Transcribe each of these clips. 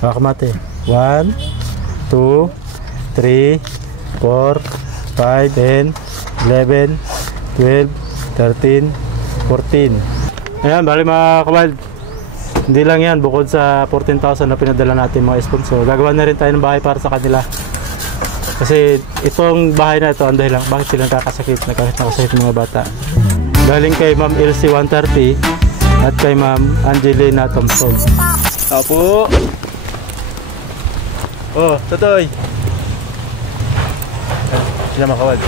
Kakamate. 1, 2, 3, 4, 5, 10, 11, 12, 13, 14. Ayan, bali mga kawild. Hindi lang yan, bukod sa 14,000 na pinadala natin mga sponsor, gagawa na rin tayo ng bahay para sa kanila. Kasi itong bahay na ito, ang dahilan bakit sila nakakasakit mga bata. Galing kay Ma'am LC 130 at kay Ma'am Angelina Thompson. Apo! Oh, Totoy! Sila makawad.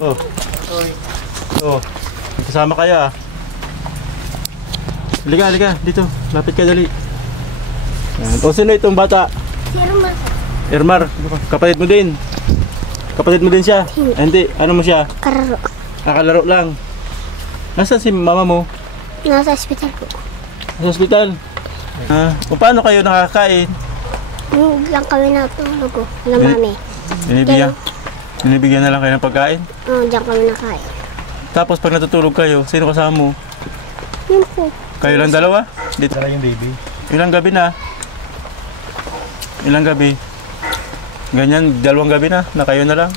Oh. Oh. Kasama kayo ah. Halika dito. Lapit ka dali. O sino itong bata? Si Ermar. Ermar, kapatid mo din. Kapatid mo din siya? Hindi, ano mo siya? Kararo. Kalaro lang. Nasaan si mama mo? Nasa ospital po. Sa ospital? Paano kayo nakakain? Diyan kami natulog ko. Na mami. Binibigyan na lang kayo ng pagkain? Oo, diyan kami nakain. Tapos pag natutulog kayo, sino kasama mo? Yun po. Kayo lang dalawa? Dito lang yung baby. Ilang gabi na? Ilang gabi? Ganyan, 2 gabi na kayo na lang?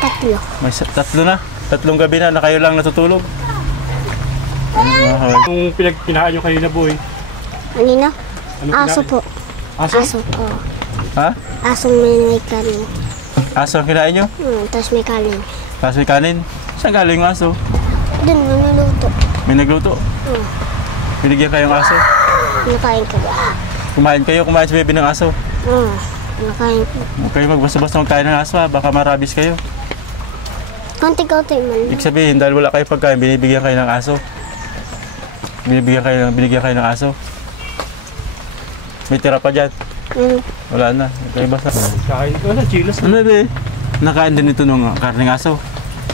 Tatlo. May 3 na? 3 gabi na kayo lang natutulog? Kung pinagpinahan nyo kanina boy? Kanina? Aso po. Aso? Aso po. Ha? Asong may kanin. Aso ang kinain nyo? Tapos may kanin. Tapos may kanin? Saan galing yung aso? Doon, niluluto. May nagluto? Binigyan kayong aso? Nakain ka ba? Kumain si baby ng aso? Oo, nakain po. Huwag kayo magbasta-basta magkain ng aso ha, baka marabis kayo. Konti-konti man. Ibig sabihin, dahil wala kayo pagkain, binibigyan kayo ng aso. Binigyan kayo ng aso. May tira pa dyan? Wala na, kayo basta. Kain ko na, chilos. Ano ba nakain din ito ng karning aso?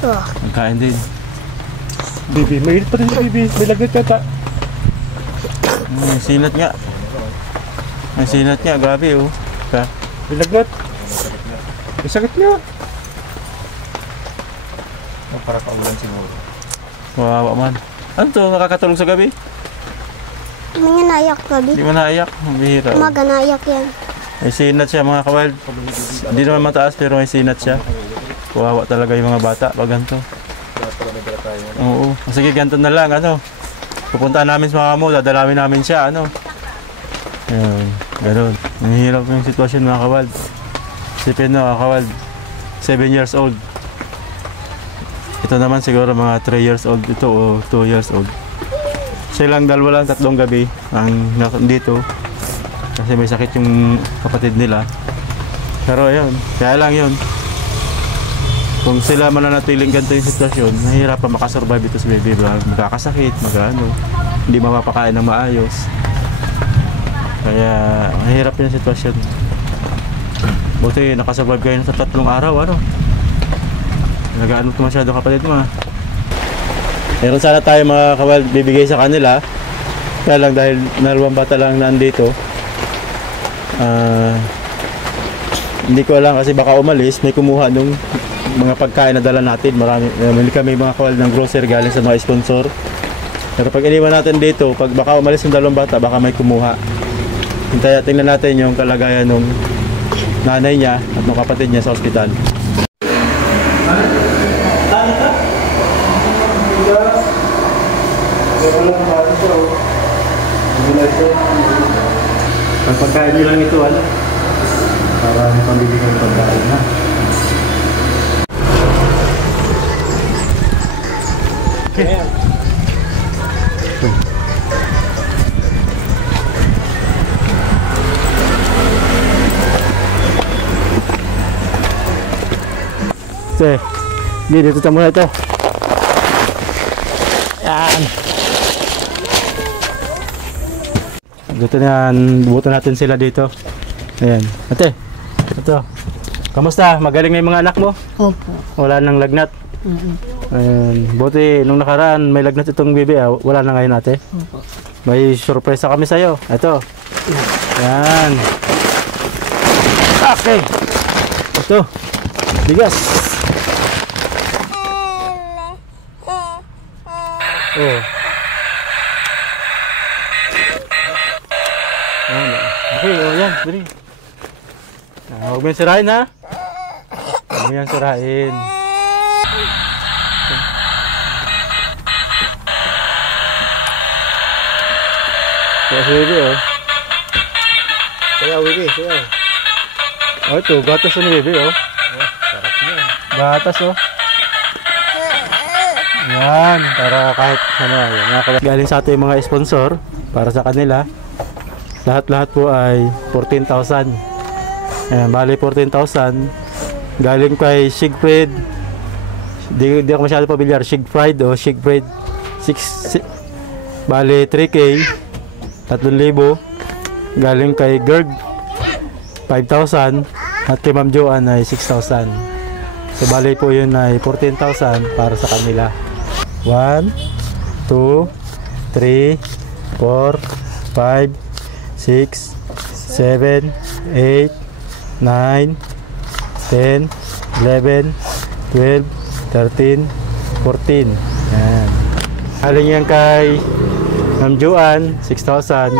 Oo. Nakain din. Bibi, may pa rin bibi. May lagat ka ta. May sinat nga. May sinat nga, grabe oh. May lagat. May sakit nga. Para paulan siguro. Wawa man. Ano to, nakakatulog sa gabi? Hindi nga naiyak gabi. Hindi mo naiyak, ang bihira. Umaga naiyak yan. May sinat siya mga kawild. Hindi naman mataas pero may sinat siya. Wawa talaga yung mga bata pag ganito. Oo. Sige, ganito na lang, ano. Pupuntahan namin sa mga mo, dadalawin namin siya, ano. Ayun, gano'n. Ang hirap yung sitwasyon mga kawild. Sipin na, kawild. 7 years old. Ito naman siguro mga 3 years old ito o 2 years old. Silang dalawa lang 3 gabi ang dito. Kasi may sakit yung kapatid nila. Pero ayun, kaya lang yun. Kung sila mananatiling ganito yung sitwasyon, mahirapan makasurvive ito sa baby. Magkakasakit, hindi mapapakain ng maayos. Kaya mahirap yung sitwasyon. Buti nakasurvive kayo sa 3 araw, ano. Nag-ano ito masyado kapatid mo. Meron sana tayo mga kawal bibigay sa kanila. Kaya lang dahil dalawang bata lang nandito. Hindi ko alam kasi baka umalis, may kumuha nung mga pagkain na dala natin. Marami kami mga kawal ng grocery galing sa mga sponsor. Pero pag iniwan natin dito, pag baka umalis yung dalawang bata, baka may kumuha. Tingnan natin yung kalagayan ng nanay niya at ng kapatid niya sa ospital. Ang pagkain nyo lang ito, ano? Para may pambibigyan ng pagkain, ha? Okay. Okay. Dito tayo muna ito. Yan. Dito na yan. Buto natin sila dito. Ayan. Ate. Ito. Kamusta? Magaling na yung mga anak mo? Opo. Wala nang lagnat? Ayan. Buti nung nakaraan may lagnat itong baby. Wala na ngayon ate? Opo. May surpresa kami sa'yo. Ito. Yan. Okay. Ito. Bigas. Oh. Okay, oh yan, dali. Huwag mo yung sirain ha. Huwag mo yung sirain. Kaya si Bibi oh. Sayaw, Bibi, sayaw. Oh ito, gatas ni Bibi oh. Sarap yan. Gatas oh. Yan, para kahit ano, yan. Galing sa ating mga sponsor, para sa kanila. Lahat-lahat po ay 14,000. Ayan, bali 14,000. Galing kay Siegfried. Di ako masyado pamilyar. Siegfried o Siegfried. Bali 3K. 3,000. Galing kay Gerg. 5,000. At kay Ma'am Joanne ay 6,000. So bali po yun ay 14,000 para sa kanila. 1, 2, 3, 4, 5, 6, 7, 8, 9, 10, 11, 12, 13, 14. Yan. Haling yan kay Ma'am Joanne, 6,000.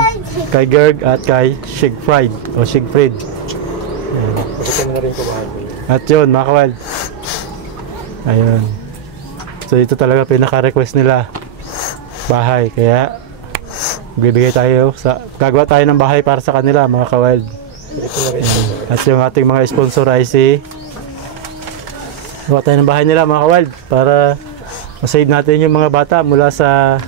Kay Gerg at kay Siegfried o Siegfried. Yan. Pagkita na rin ko bahagi. At yun, mga kawild. Ayun. So ito talaga pinaka-request nila. Bahay. Kaya bibigay tayo gagawa tayo ng bahay para sa kanila, mga kawild. At yung ating mga sponsor ay gawa tayo ng bahay nila, mga kawild, para masave natin yung mga bata mula sa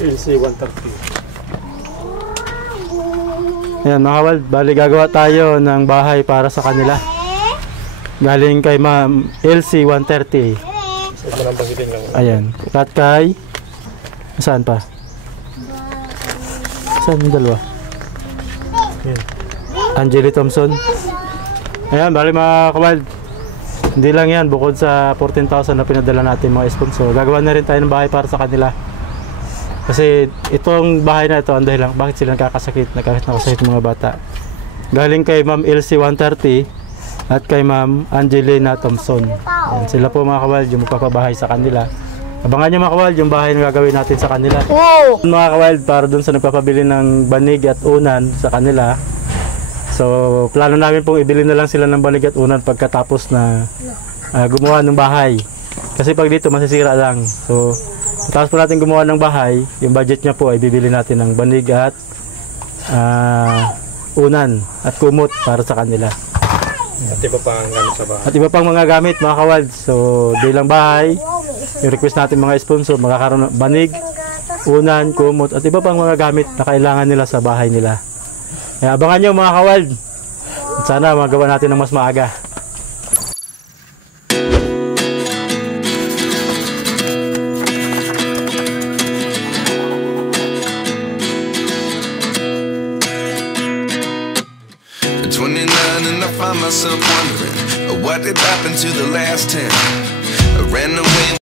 LC 130. Ayan, mga kawild, bali gagawa tayo ng bahay para sa kanila. Galing kay Ma'am LC 130. Huwag mo nang banggitin lang. Ayan. At kay saan pa? Saan yung dalawa? Ayan. Angeli Thompson. Ayan, bali mga kawild. Hindi lang yan, bukod sa 14,000 na pinadala natin mga sponsor, gagawa na rin tayo ng bahay para sa kanila. Kasi itong bahay na ito, ang dahilan bakit sila nakakasakit ng mga bata. Galing kay Ma'am LC 130 at kay Ma'am Angelina Thompson. Ayan, sila po mga kawild yung magpapabahay sa kanila. Abangan nyo mga kawild yung bahay na gagawin natin sa kanila. Wow! Mga kawild, para dun sa nagpapabili ng banig at unan sa kanila. So plano namin pong ibili na lang sila ng banig at unan pagkatapos na gumawa ng bahay. Kasi pag dito masisira lang. So tapos po natin gumawa ng bahay, yung budget niya po ay bibili natin ng banig at unan at kumot para sa kanila. At iba pa ang gamit sa bahay. At iba pang mga gamit, mga kawild. So bilang bahay, yung request natin mga sponsor, makakaroon ng banig, unan, kumot at iba pang mga gamit na kailangan nila sa bahay nila. Kaya abangan nyo mga kawild. Sana magawa natin ng mas maaga. At 29 and I find myself wondering what did happen to the last 10. I ran away.